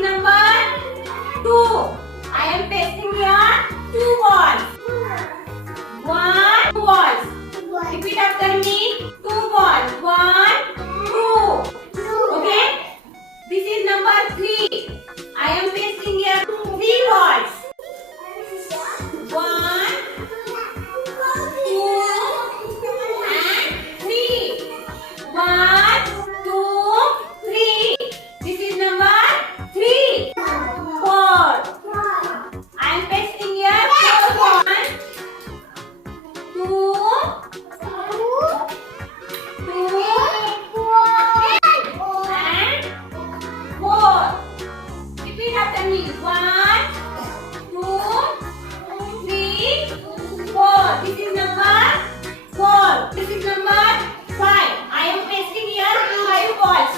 is number 2. I am pasting here 2 balls. 1, 2 balls. Repeat after me. 2 balls. 1, 2. Okay. This is number 3. I am pasting here 3 balls. 1, 2, and 3. 1, 2, 3. This is number 3. 4. I am pasting here 4 balls. 2, 2, and 4. Repeat after me. 1, 2, 3, 4. This is number 4. This is number 5. I am pasting here 5 balls.